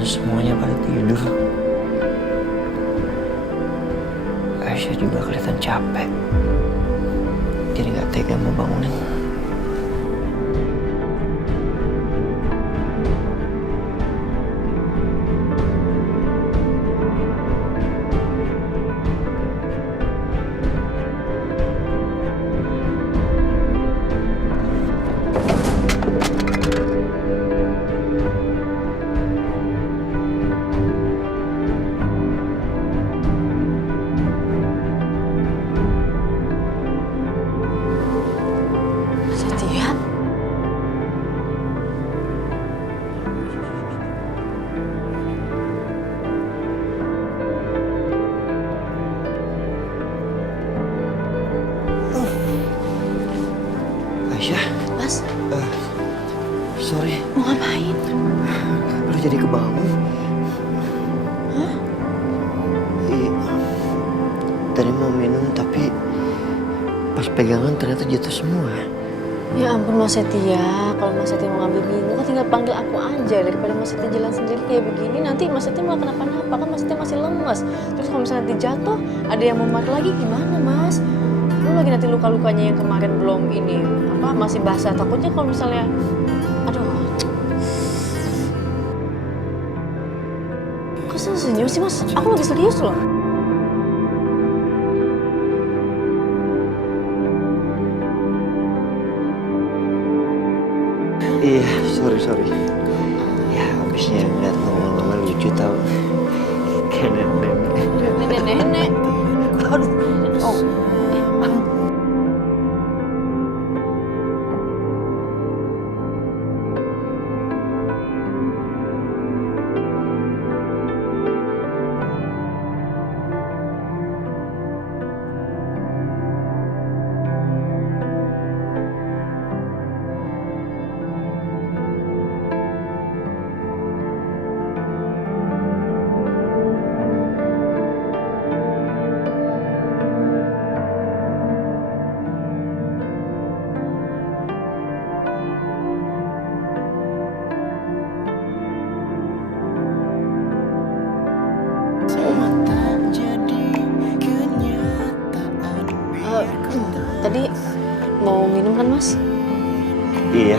dan semuanya pada tidur. Aisyah juga kelihatan capek, jadi nggak tega mau bangunin. Aisyah, Mas, sorry, mau ngapain? lu jadi kebangun. Hah? Iya, tadi mau minum tapi pas pegangan ternyata jatuh semua. Ya ampun Mas Setia, kalau Mas Setia mau ngambil minum kan tinggal panggil aku aja. Daripada Mas Setia jalan sendiri kayak begini, nanti Mas Setia mau kenapa-napa, kan Mas Setia masih lemas. Terus kalau misalnya nanti jatuh, ada yang mau marah lagi gimana Mas? Lu lagi nanti luka-lukanya yang kemarin belum ini, masih basah. Takutnya kalau misalnya, aduh. Kok senyum sih Mas? Aku lagi serius loh. Iya, sorry. Ya, habisnya ngeliat lama-lama lucu tau. Kayak nenek. Nenek. Aduh. Oh. Tadi mau minum kan Mas? Iya.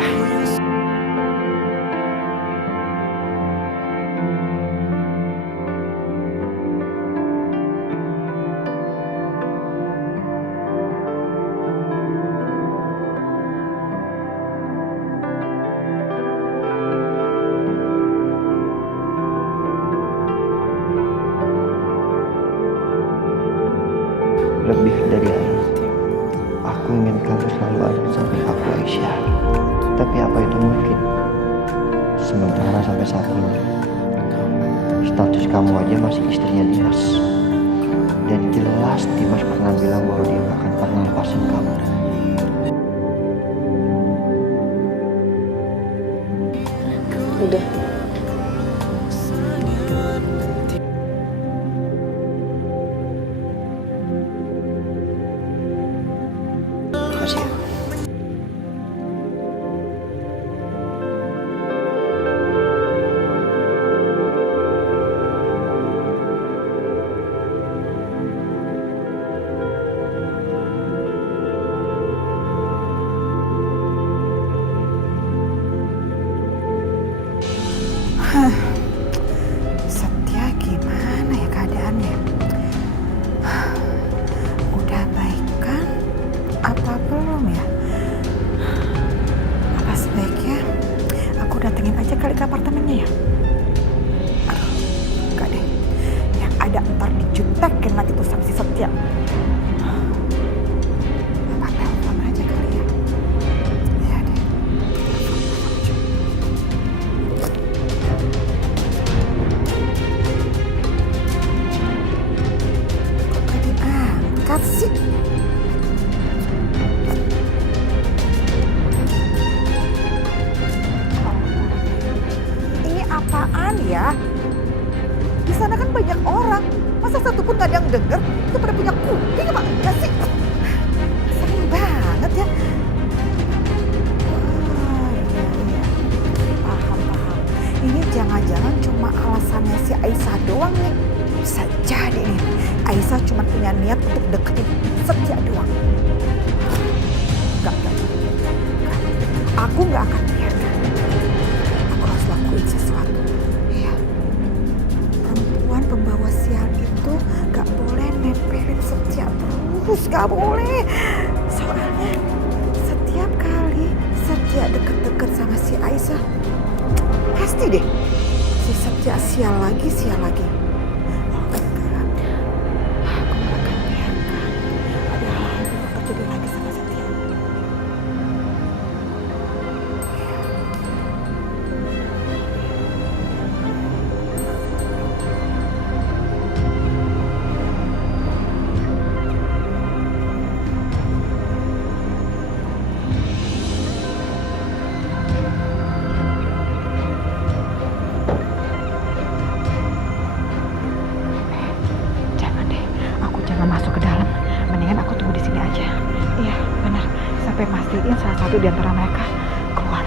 Lebih dari itu, aku ingin kamu selalu ada di samping aku, Aisyah. Tapi apa itu mungkin? Sementara sampai saat ini, status kamu aja masih istrinya Dimas. Dan jelas Dimas pernah bilang bahwa dia gak akan pernah lepasin kamu. Udah. Makasih ya. Setia gimana ya keadaannya? Udah baik kan? Apa belum ya? Apa sebaiknya aku datengin aja kali ke apartemennya ya? Aduh, enggak deh. Yang ada ntar dijutekin lagi tuh sama si Setia. Apa telepon aja kali ya? Ya deh. Angkat sih. Ini apaan ya? Di sana kan banyak orang. Masa satu pun gak ada yang denger? Itu pada punya kuping apa enggak sih? Sering banget ya. Oh, iya. Paham. Ini jangan-jangan cuma alasan Aisyah doang nih. Bisa jadi nih, Aisyah cuma punya niat untuk deketin Setia doang. Enggak. Aku nggak akan biarkan. Aku harus lakuin sesuatu. Iya. Perempuan pembawa sial itu nggak boleh nempelin Setia terus, nggak boleh. Soalnya setiap kali Setia deket-deket sama si Aisyah, pasti deh si Setia sial lagi. Oh enggak, aku nggak akan biarkan ada hal yang terjadi lagi sama Setia. Jangan deh, aku jangan masuk ke dalam. Mendingan aku tunggu di sini aja. Iya, benar. Sampai mastiin salah satu di antara mereka keluar.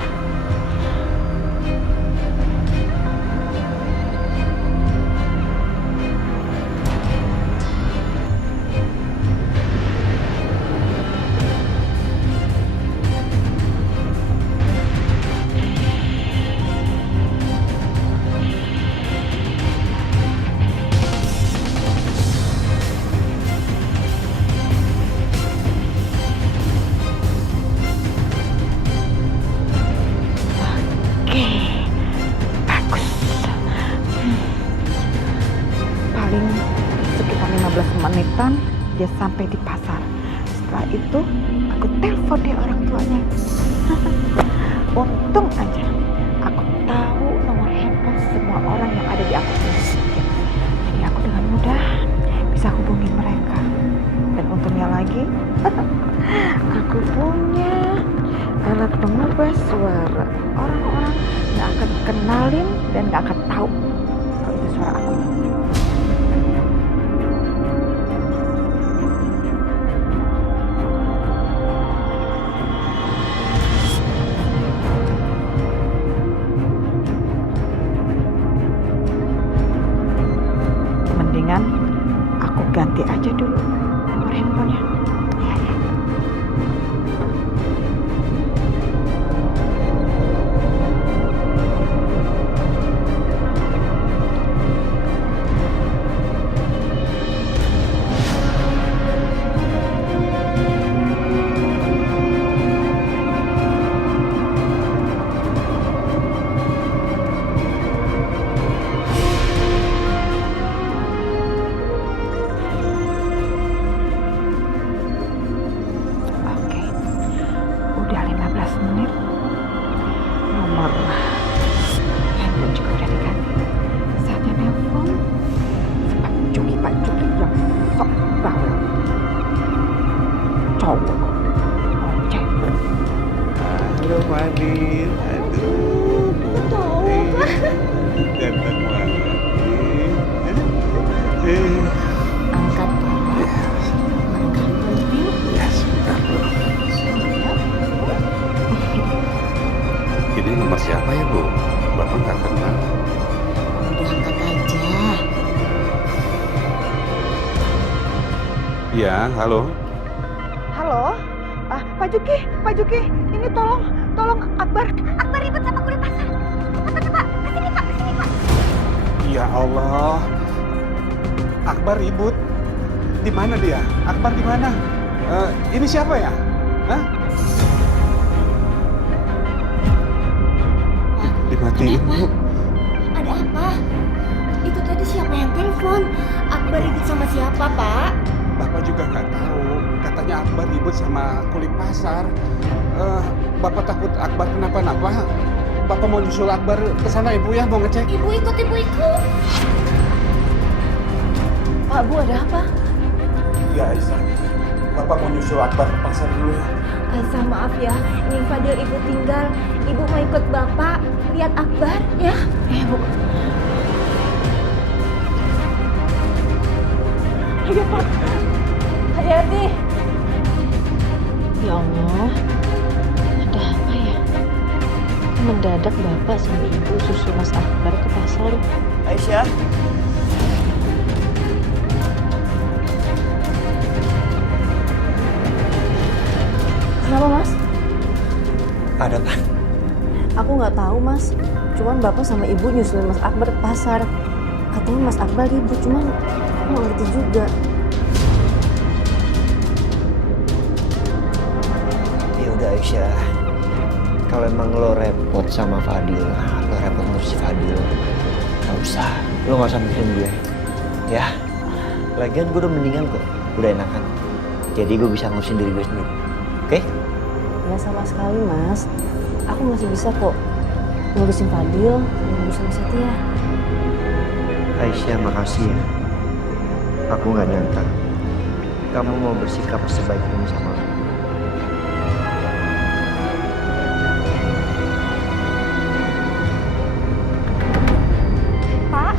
Oke, bagus. Paling sekitar 15 menitan dia sampai di pasar. Setelah itu aku telepon dia orang tuanya. Untung aja aku tahu nomor handphone semua orang yang ada di akunnya. Jadi aku dengan mudah bisa hubungi mereka. Dan untungnya lagi aku punya alat pengubah suara. Orang-orang gak akan kenalin dan gak akan tahu kalau itu suara aku. Mendingan aku ganti aja dulu nomor handphonenya. Oke, udah 15 menit. Nomor handphone juga udah diganti. Saatnya nelpon Pak Juki yang sok bawel. Cowok ojek. Halo Fadil, aduh. Ganteng banget. Angkat dong. Makan penting. Ya, sebentar Bu. Ini nomor siapa ya Bu? Bapak nggak kenal. Udah angkat aja. Ya, halo. Halo, Pak Juki, ini tolong Akbar ribet sama kulit pasar. Cepat, kesini Pak. Ya Allah. Akbar ribut. Di mana dia? Akbar di mana? Ini siapa ya? Hah? Dimatiin Bu. Ada apa? Itu tadi siapa yang telepon? Akbar ribut sama siapa, Pak? Bapak juga nggak tahu. Katanya Akbar ribut sama kulit pasar. Bapak takut Akbar kenapa-napa. Bapak mau nyusul Akbar ke sana Ibu ya, mau ngecek. Ibu ikut. Pak, Bu, ada apa? Ya Aisyah, Bapak mau nyusul Akbar ke pasar dulu ya. Aisyah maaf ya, ini Fadil ibu tinggal. Ibu mau ikut Bapak lihat Akbar ya. Bu. Ayo Pak, hati-hati. Ya Allah, ada apa ya? Mendadak Bapak Bapak sama Ibu susul Mas Akbar ke pasar. Aisyah. Kenapa Mas? Ada apa? Aku nggak tahu Mas. Cuman Bapak sama Ibu nyusulin Mas Akbar ke pasar. Katanya Mas Akbar ribut, cuman aku nggak ngerti juga. Ya udah Aisyah. Kalau emang lo repot sama Fadil, lo repot ngurus Fadil, gak usah. Lo gak usah mikirin gue. Ya. Lagian gue udah mendingan kok. Udah enakan. Jadi gue bisa ngurusin diri gue sendiri. Oke? Nggak sama sekali Mas. Aku masih bisa kok ngurusin Fadil, ngurusin Setia. Aisyah, makasih ya. Aku gak nyangka kamu mau bersikap sebaik ini sama aku. Pak,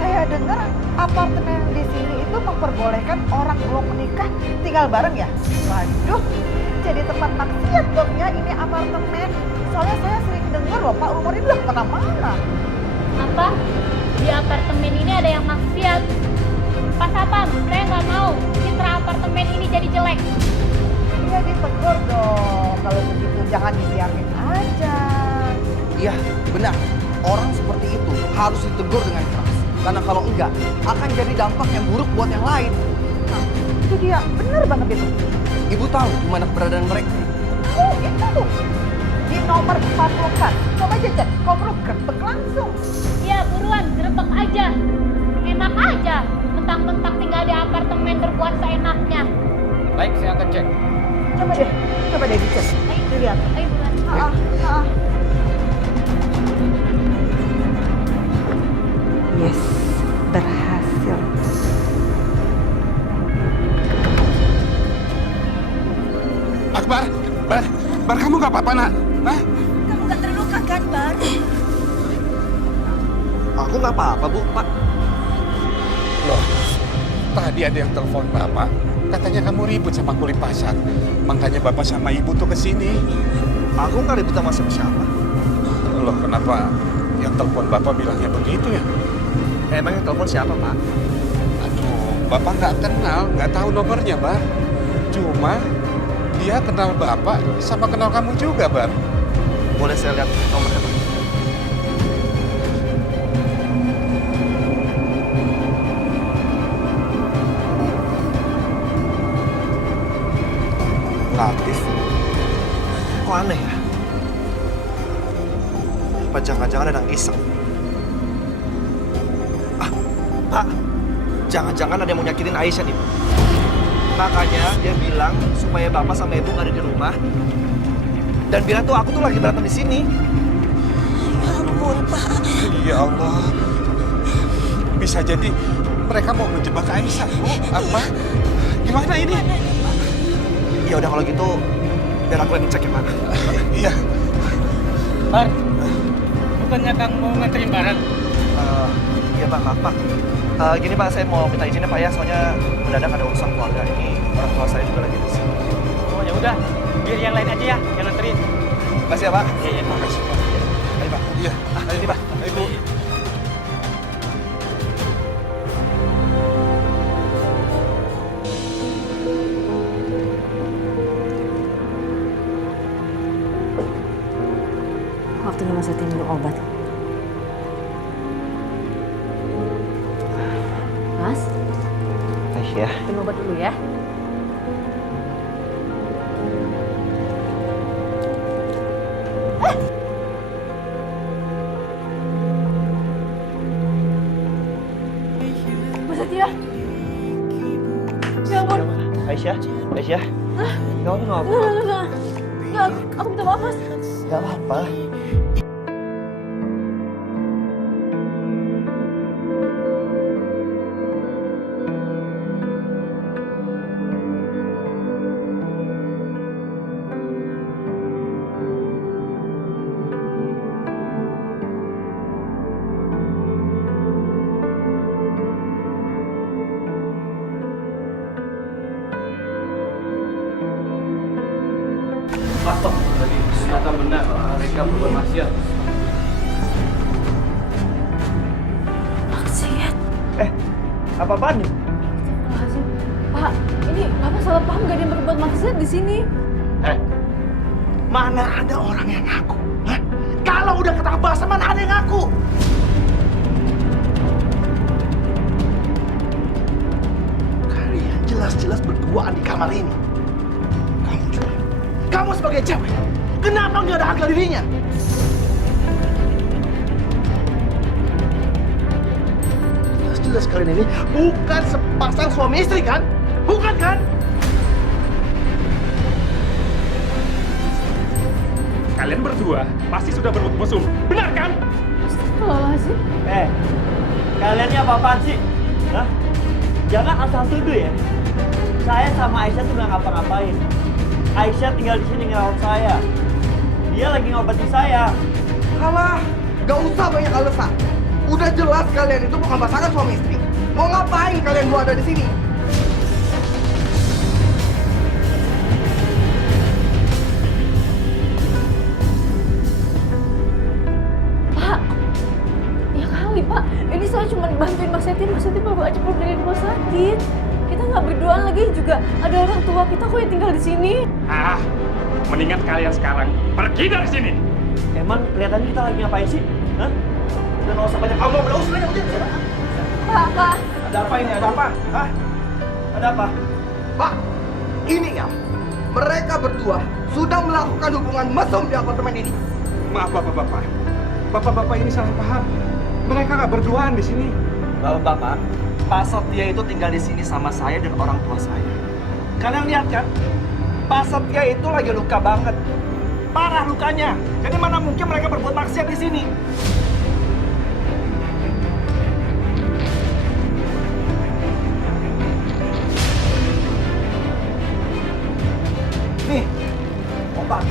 saya dengar apartemen di sini itu memperbolehkan orang belum menikah tinggal bareng ya? Waduh, jadi tempat maksiat dong ya ini apartemen. Soalnya saya sering dengar loh Pak, rumor ini udah kemana-mana. Apa? Di apartemen ini ada yang maksiat. Pak Sapam, saya nggak mau citra apartemen ini jadi jelek. Iya ditegur dong, kalau begitu jangan dibiarin aja. Iya, benar. Orang seperti itu harus ditegur dengan keras. Karena kalau enggak, akan jadi dampak yang buruk buat yang lain. Nah, itu dia, bener banget itu. Ibu tahu di mana keberadaan mereka? Oh itu tuh, di nomor 44. Coba aja cek, kobro gerbek langsung. Ya buruan, gerebek aja. Enak aja, mentang-mentang tinggal di apartemen berbuat seenaknya. Baik, saya akan cek. Coba deh dicek. Dilihat. Ayo buruan. Yes, berhasil. Akbar, Bar kamu nggak apa-apa nak? Hah? Kamu gak terluka kan, Bar? Aku nggak apa-apa, Bu. Pak, Loh, tadi ada yang telepon bapak. Katanya kamu ribut sama kulit pasar. Makanya bapak sama ibu tuh kesini. aku nggak ribut sama siapa. Loh, kenapa yang telepon bapak bilangnya begitu ya? Emangnya telepon siapa, Pak? Aduh, bapak nggak kenal, nggak tahu nomornya, Bar. Cuma dia kenal bapak sama kenal kamu juga, Bar. Boleh saya lihat nomornya, Pak? Nggak aktif. Kok aneh ya? Apa jangan-jangan ada yang iseng? Pak, jangan-jangan ada yang mau nyakitin Aisyah nih, Pak. Makanya dia bilang supaya bapak sama ibu nggak ada di rumah. Dan bilang tuh aku tuh lagi berantem di sini. Ya Allah. Bisa jadi mereka mau menjebak Aisyah, Bu. Apa? Gimana ini? Ya udah kalau gitu biar aku yang ngecek ya, Pak. Iya. Bar, bukannya Kang mau nganterin barang? Iya Pak, maaf Pak. Gini Pak, saya mau minta izinnya Pak ya, soalnya mendadak ada urusan keluarga ini. Orang tua saya juga lagi di sini. Oh ya udah, biar yang lain aja ya yang nganterin. Makasih ya Pak. Iya, iya. Makasih, Pak. Ayo Pak. Iya. Ayo nih Pak. Ayo, Bu. Waktunya Mas Setia minum obat. Mas, Aisyah. minum obat dulu ya. Mas Setia. Ya ampun. Aisyah. Aisyah. Kamu tuh ngapa? Enggak, aku minta maaf Mas. Gak apa-apa. Ternyata benar. bersikap berbuat maksiat. Maksiat. Apa-apaan nih? Astagfirullahaladzim. Pak, ini Bapak salah paham, gak ada yang berbuat maksiat di sini. Mana ada orang yang ngaku? Hah? Kalau udah ketangkap basah, mana ada yang ngaku? Kalian jelas-jelas berduaan di kamar ini. Kamu juga. Kamu sebagai cewek, kenapa nggak ada harga dirinya? Jelas-jelas kalian ini bukan sepasang suami istri kan? Bukan kan? Kalian berdua pasti sudah berbuat mesum, benar kan? Astagfirullahaladzim. Kalian ini apa-apaan sih? Hah? Jangan asal tuduh ya. Saya sama Aisyah tuh nggak ngapa-ngapain. Aisyah tinggal di sini ngerawat saya. Dia lagi ngobatin saya. Halah, gak usah banyak alasan. Udah jelas kalian itu bukan pasangan suami istri. Mau ngapain kalian dua ada di sini? Pak, ya kali Pak. Ini saya cuma bantuin Mas Yati bawa aja pulang dari rumah sakit. Kita nggak berduaan lagi juga. Ada orang tua kita kok yang tinggal di sini. Mendingan kalian sekarang pergi dari sini. Emang kelihatannya kita lagi ngapain sih? Hah? Udah gak usah banyak ngomong, udah usah udah. Pak. Ada apa ini? Ada apa? Hah? Ada apa? Pak, ini ya. Mereka berdua sudah melakukan hubungan mesum di apartemen ini. Maaf bapak-bapak. Bapak-bapak ini salah paham. Mereka nggak berduaan di sini. Bapak, Pak Setia itu tinggal di sini sama saya dan orang tua saya. Kalian lihat kan? Pak Setia itu lagi luka banget. Parah lukanya. Jadi mana mungkin mereka berbuat maksiat di sini? Nih, obat.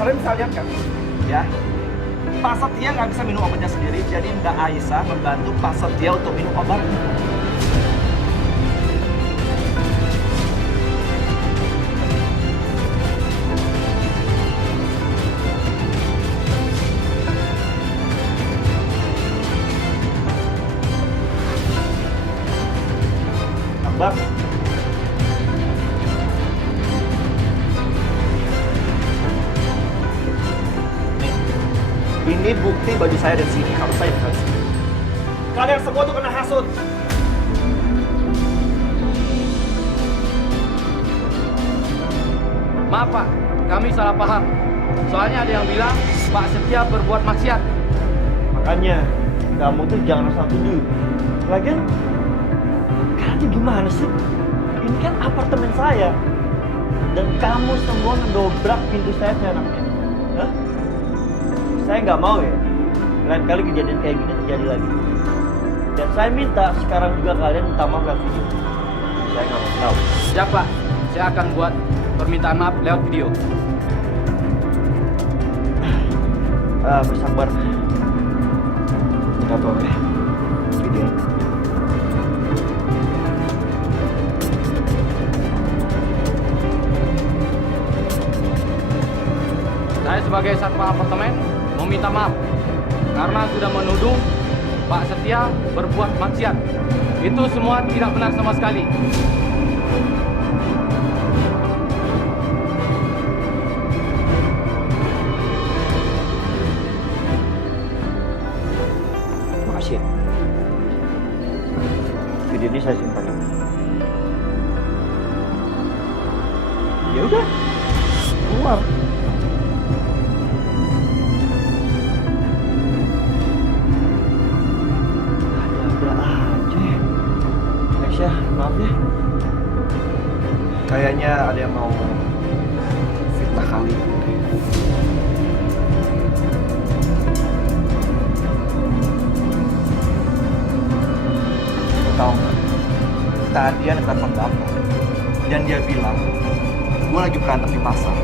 Kalian bisa lihat kan? Ya. Pak Setia nggak bisa minum obatnya sendiri, jadi Mbak Aisyah membantu Pak Setia untuk minum obatnya. Akbar. Ini bukti baju saya dan sini kalau saya tinggal di sini. Kalian semua tuh kena hasut. Maaf Pak, kami salah paham. Soalnya ada yang bilang Pak Setia berbuat maksiat. Makanya kamu tuh jangan asal tuduh. Lagian kalian tuh gimana sih? Ini kan apartemen saya. Dan kamu semua ngedobrak pintu saya seenaknya. Hah? Saya nggak mau ya. Lain kali kejadian kayak gini terjadi lagi. Dan saya minta sekarang juga kalian minta maaf lewat video. Saya nggak mau tahu. Siap Pak, saya akan buat permintaan maaf lewat video. Bersabar. Kita tolong ya. Video. Saya sebagai satpam apartemen meminta maaf karena sudah menuduh Pak Setia berbuat maksiat. Itu semua tidak benar sama sekali. Makasih. Video ini saya simpan. Ya udah, keluar. Ada-ada aja. Aisyah, maaf ya. Kayaknya ada yang mau fitnah kali. Lo tau nggak? Tadi ada telepon bapak dan dia bilang gue lagi berantem di pasar.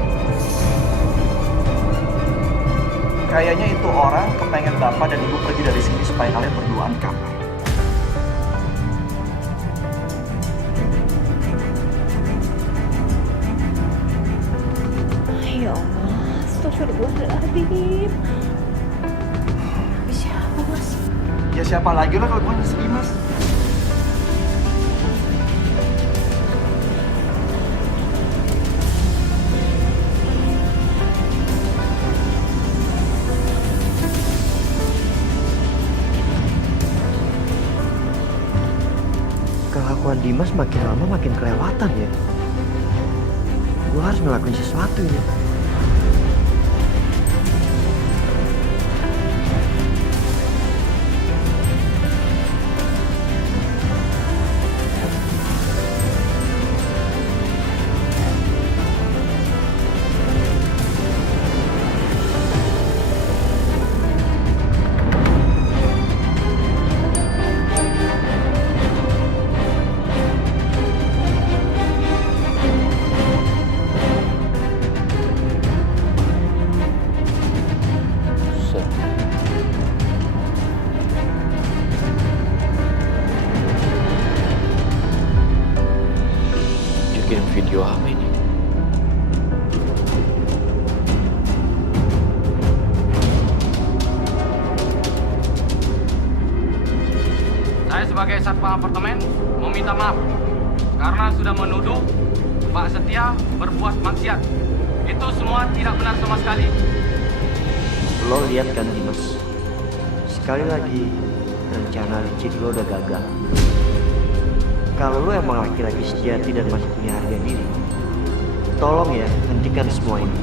Kayaknya itu orang kepengen bapak dan ibu pergi dari sini supaya kalian berduaan di kamar. Ya Allah, Astagfirullahaladzim. Tapi siapa, Mas? Ya siapa lagi lah kalau bukan si Dimas? Kelakuan Dimas makin lama makin kelewatan ya. Gue harus ngelakuin sesuatu ini. Bikin video apa ini? Saya sebagai satpam apartemen meminta maaf karena sudah menuduh Pak Setia berbuat maksiat. Itu semua tidak benar sama sekali. Lo lihat kan Dimas, sekali lagi rencana licik lo udah gagal. Kalau lo emang laki-laki sejati dan masih punya harga diri, tolong ya hentikan semua ini.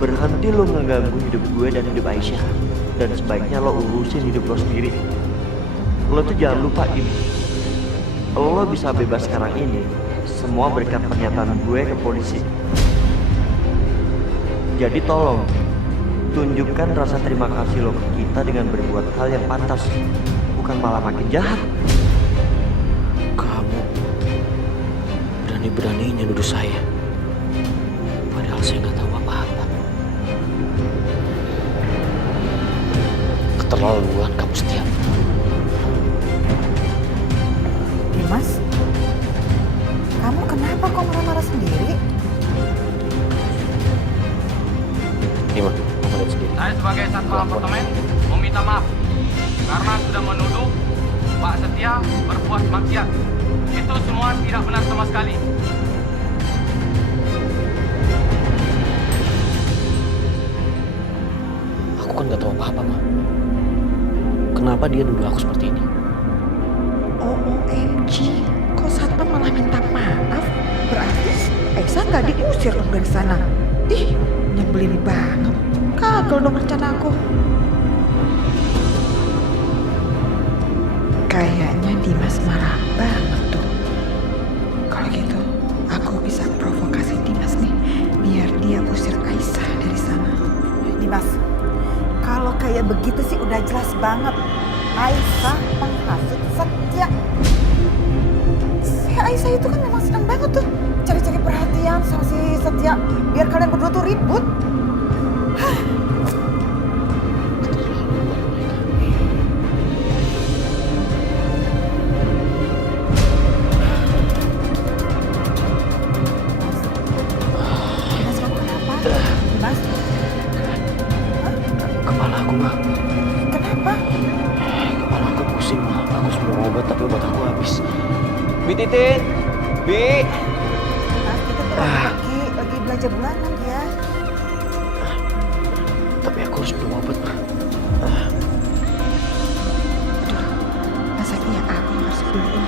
Berhenti lo ngeganggu hidup gue dan hidup Aisyah. Dan sebaiknya lo urusin hidup lo sendiri. Lo tuh jangan lupa ini, lo bisa bebas sekarang ini semua berkat pernyataan gue ke polisi. Jadi tolong tunjukkan rasa terima kasih lo ke kita dengan berbuat hal yang pantas, bukan malah makin jahat. Kamu berani-beraninya nuduh saya. Padahal saya nggak tahu apa-apa. Keterlaluan kamu Setia. Dimas, kamu kenapa kok marah-marah sendiri? Gimana? Kamu lihat sendiri. Saya sebagai satpam apartemen meminta maaf karena sudah menuduh Pak Setia berbuat maksiat. Itu semua tidak benar sama sekali. Aku kan nggak tahu apa-apa, Ma. Kenapa dia nuduh aku seperti ini? OMG, kok satpam malah minta maaf? Berarti Aisyah nggak diusir dong dari sana. Ih, nyebelin banget. Gagal dong rencana aku. Kayaknya Dimas marah banget tuh. Kalau gitu, aku bisa provokasi Dimas nih, biar dia usir Aisyah dari sana. Dimas, kalau kayak begitu sih udah jelas banget. Aisyah menghasut Setia. Si Aisyah itu kan memang senang banget tuh cari-cari perhatian sama si Setia, biar kalian berdua tuh ribut. Dimas, kamu kenapa? Dimas? Kepala aku, Ma. Kenapa? Kepala aku pusing, Ma. Aku harus minum obat, tapi obat aku habis. Bi Titin! Bi! Dimas, kita tuh lagi belanja bulanan ya. Tapi aku harus minum obat, Ma. Masa iya aku harus beliin